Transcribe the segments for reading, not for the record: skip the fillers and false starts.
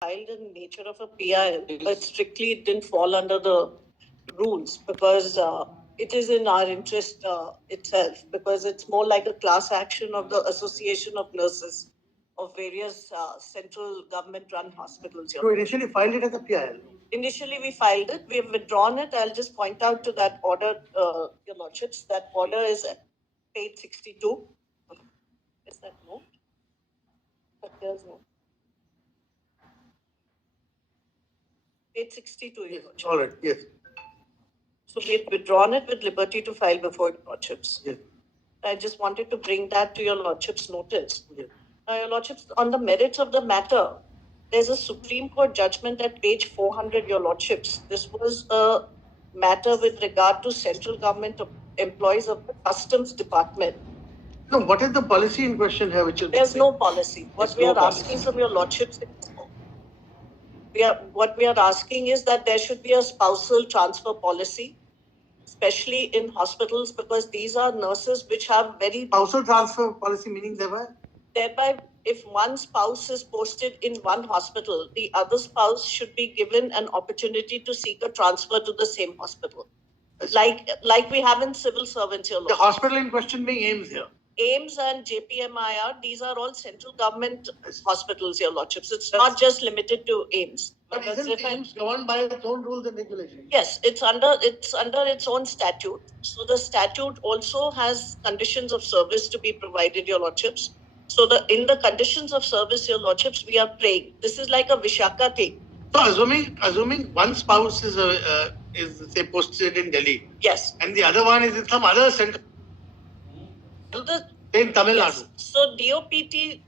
filed in nature of a PIL, but strictly it didn't fall under the rules because it is in our interest itself, because it's more like a class action of the Association of Nurses of various central government run hospitals. You initially filed it as a PIL. Initially, we filed it. We have withdrawn it. I'll just point out to that order, Your Lordships. That order is at page 62. Is that note? But there's no. Page 62. Your Lordships. All right, yes. So we have withdrawn it with liberty to file before Your Lordships. Yes. I just wanted to bring that to Your Lordship's notice. Yes. Your Lordships, on the merits of the matter, there's a Supreme Court judgment at page 400, Your Lordships. This was a matter with regard to central government employees of the Customs Department. No, what is the policy in question here? There's no policy. What we are asking from Your Lordships, what we are asking is that there should be a spousal transfer policy, especially in hospitals, because these are nurses which have very spousal transfer policy, meaning thereby, if one spouse is posted in one hospital, the other spouse should be given an opportunity to seek a transfer to the same hospital. Like we have in civil servants here. The hospital in question being aims here. aims and JPMIR, these are all central government hospitals, Your Lordships. It's not just limited to aims. But isn't aims governed by its own rules and regulations? Yes, it's under its own statute. So the statute also has conditions of service to be provided, Your Lordships. So in the conditions of service, Your Lordships, we are praying. This is like a Vishaka thing. So assuming one spouse is say posted in Delhi. Yes. And the other one is in some other center. In Tamil Nadu. So DOPT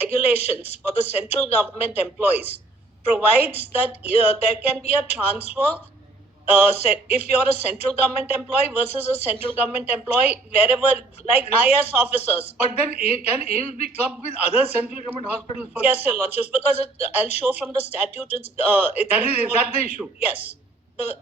regulations for the central government employees provides that there can be a transfer if you're a central government employee versus a central government employee wherever, like IS officers. But then can aims be clubbed with other central government hospitals? Yes, Your Lordships, because I'll show from the statute. Is that the issue? Yes.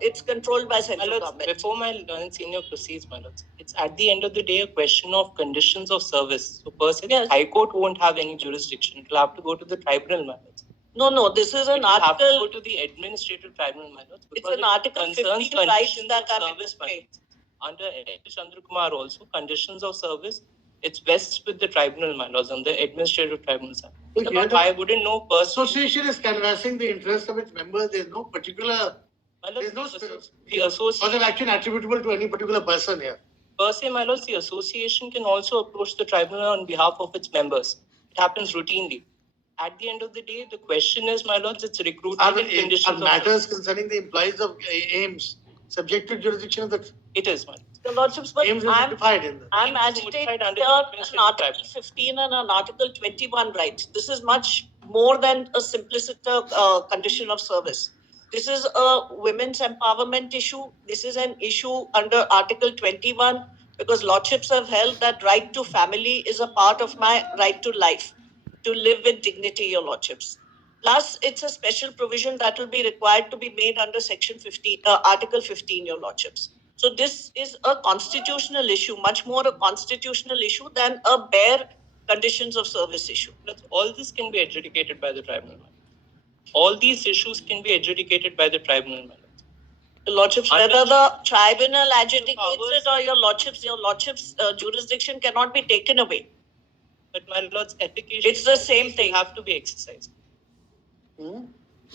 It's controlled by central government. Before my learned senior proceeds, my lords, it's at the end of the day a question of conditions of service. So, per se, yes. High Court won't have any jurisdiction. It will have to go to the tribunal, my lords. No, this is an article. Have to go to the administrative tribunal, my lords. It's an article 15 rights that are service, under Chandra Kumar also, conditions of service, it's best with the tribunal, my lords, on the administrative tribunal side. I wouldn't know personally. Association is canvassing the interest of its members. There's no particular. There's no cause of action attributable to any particular person here. Per se, my lords, the association can also approach the tribunal on behalf of its members. It happens routinely. At the end of the day, the question is, my lords, it's recruitment conditions. Are matters concerning the employees of aims subject to jurisdiction of the? It is, my lords. The Lordships, but aims I'm agitating under an Article 15 and an Article 21 rights. This is much more than a simplistic condition of service. This is a women's empowerment issue. This is an issue under Article 21 because Lordships have held that right to family is a part of my right to life, to live with dignity, Your Lordships. Plus, it's a special provision that will be required to be made under Section 15, Article 15, Your Lordships. So this is a constitutional issue, much more a constitutional issue than a bare conditions of service issue. All this can be adjudicated by the tribunal. All these issues can be adjudicated by the tribunal. Your Lordships, whether the tribunal adjudicates it or Your Lordships' jurisdiction cannot be taken away. But my lords, efficacious. It's the same thing. Have to be exercised.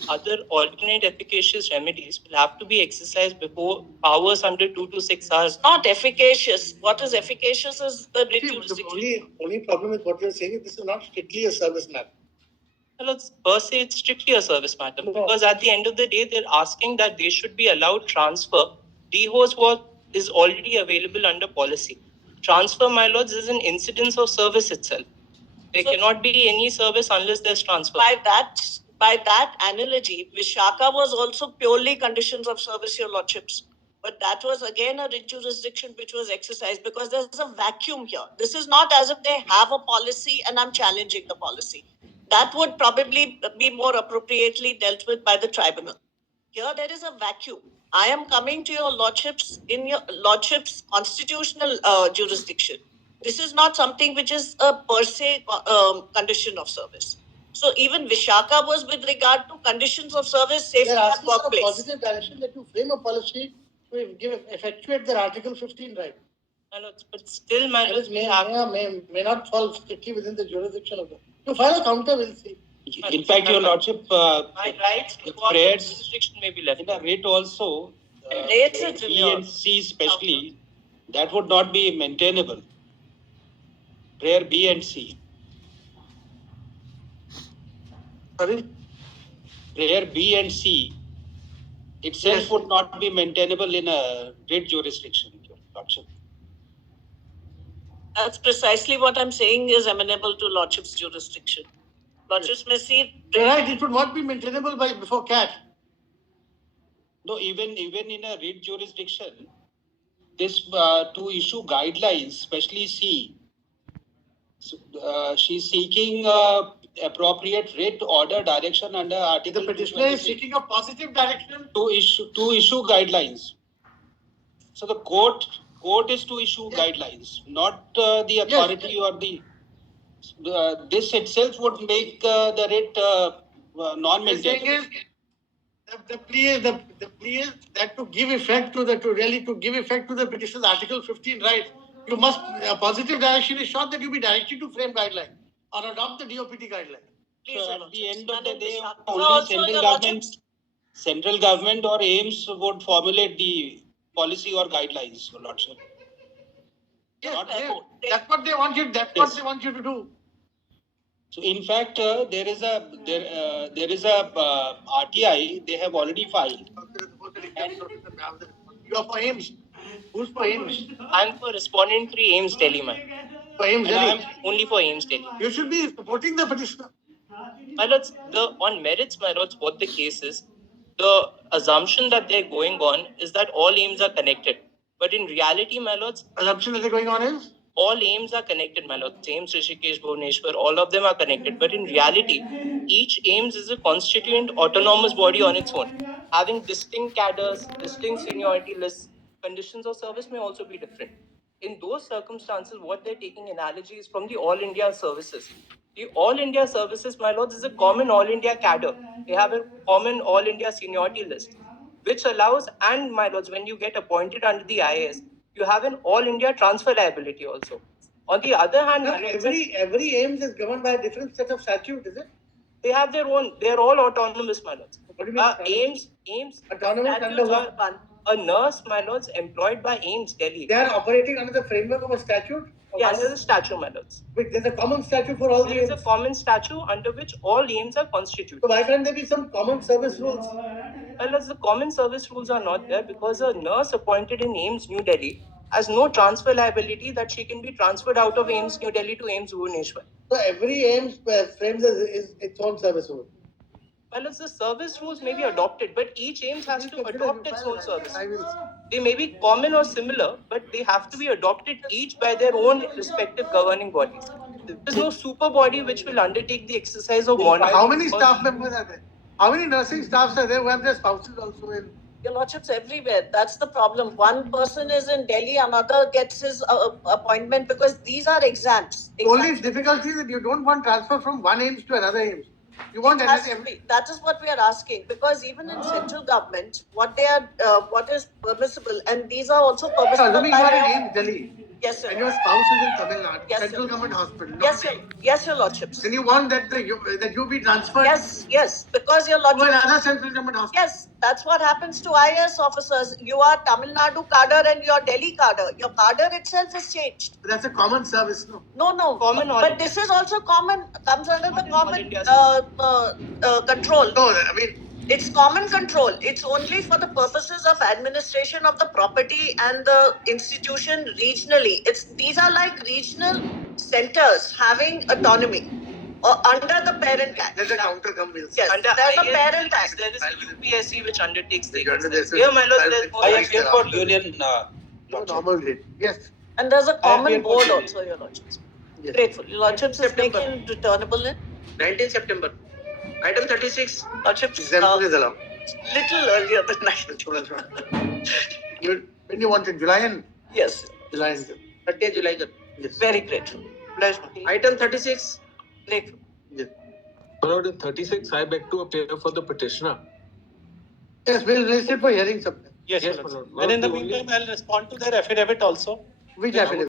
Other alternate efficacious remedies will have to be exercised before powers under 2 to 6 hours. Not efficacious. What is efficacious is the jurisdiction. The only problem with what you're saying is this is not strictly a service matter. Per se, it's strictly a service matter because at the end of the day, they're asking that they should be allowed transfer. DHO's work is already available under policy. Transfer, my lords, is an incidence of service itself. There cannot be any service unless there's transfer. By that analogy, Vishaka was also purely conditions of service, Your Lordships. But that was again a jurisdiction which was exercised because there's a vacuum here. This is not as if they have a policy and I'm challenging the policy. That would probably be more appropriately dealt with by the tribunal. Here there is a vacuum. I am coming to Your Lordships in Your Lordships' constitutional jurisdiction. This is not something which is a per se condition of service. So even Vishaka was with regard to conditions of service, safety They're at asking for a workplace. positive direction that you frame a policy to effectuate their Article 15 right. But still, my lords, we have may not fall strictly within the jurisdiction of the. To file a counter, we'll see. In fact, your lordship, my rights the towards prayers jurisdiction may be left. in the writ also, Rates it in B your and C especially, that would not be maintainable. Prayer B and C. Sorry? Prayer B and C itself Yes. would not be maintainable in a writ jurisdiction, your lordship. That's precisely what I'm saying is amenable to Lordship's jurisdiction. Lordships may see. You're right, it would not be maintainable by before CAT. No, even in a writ jurisdiction, this to issue guidelines, especially C. So, she's seeking appropriate writ order direction under Article. The petitioner is seeking a positive direction to issue guidelines. So the court is to issue guidelines, not the authority or the. This itself would make the writ non-maintainable. The plea is that to give effect to the petitioner's Article 15 right, you must a positive direction is short that you be directed to frame guideline or adopt the DOPT guideline. So at the end of the day, Also, only your central government or aims would formulate the policy or guidelines, your lordship. Yes, Not the court. that's what they want you. That's Yes. what they want you to do. So in fact, there is a RTI they have already filed. You are for aims. Who's for aims? I'm for respondent 3 aims Delhi, man. For aims, And Delhi. I'm only for aims Delhi. You should be supporting the petitioner. My lords, on merits, my lords, what the case is, the assumption that they're going on is that all aims are connected. But in reality, my lords, Assumption that they're going on is all aims are connected, my lords. Aims, Rishikesh, Bhubaneswar, all of them are connected. But in reality, each aims is a constituent autonomous body on its own, having distinct cadres, distinct seniority lists. Conditions of service may also be different. In those circumstances, what they're taking analogy is from the All India services. The All India services, my lords, is a common All India cadre. They have a common All India seniority list, which allows, and my lords, when you get appointed under the IAS, you have an All India transfer liability also. On the other hand, my lords, every aims is governed by a different set of statute, is it? they have their own, they're all autonomous, my lords. What do you mean? Aims, Autonomous under statutes what? a nurse, my lords, employed by aims Delhi. They are operating under the framework of a statute? Yes, under the statute, my lords. Wait, there's a common statute for all the There is aims. a common statute under which all aims are constituted. So why can't there be some common service rules? Well, as the common service rules are not there because a nurse appointed in AIIMS New Delhi has no transfer liability that she can be transferred out of AIIMS New Delhi to AIIMS Bhubaneswar. So every aims frames its own service rule. Well, as the service rules may be adopted, but each AIIMS has to adopt its own service. They may be common or similar, but they have to be adopted each by their own respective governing bodies. There's no super body which will undertake the exercise of monitoring. How many staff members are there? How many nursing staffs are there who have their spouses also in? Your lordships everywhere. That's the problem. One person is in Delhi, another gets his appointment because these are exams. Only difficulty is that you don't want transfer from one aims to another aims. You want That is what we are asking because even in central government, what is permissible, and these are also permissible. Assuming you are in aims Delhi. Yes, sir. And your spouse is in Tamil Nadu, Yes, central sir. government hospital. Yes, sir. Yes, your lordships. Then you want that you be transferred Yes, because your to lordships. another central government hospital. Yes, that's what happens to IAS officers. You are Tamil Nadu cadre and your Delhi cadre. Your cadre itself is changed. But that's a common service, no? No. Common but this is also common, comes under the common control. No, I mean, It's common control. It's only for the purposes of administration of the property and the institution regionally. These are like regional centers having autonomy or under the parent act. there's a counter come bills. Yes, Under there's a IAS, parent act. there is a UPSC which undertakes the Under exercise. this- Here, my lord, there's I I more. appear for union. No, normal rate. Yes. And there's a common appeal board for- also, your lordships. Yes. Grateful. Your lordships is September. making returnable in 19 September. Item 36. lordships Exemption is allowed. little earlier than that. When you wanted July and Yes, July and 30th July. yes. very grateful. Item 36. Grateful. Yes. My Lord, in 36, I beg to appear for the petitioner. Yes, we'll raise it for hearing sometime. Yes, Yes, my my lord. lord. And in the The only- meantime, I'll respond to their affidavit also. Which I would affidavit?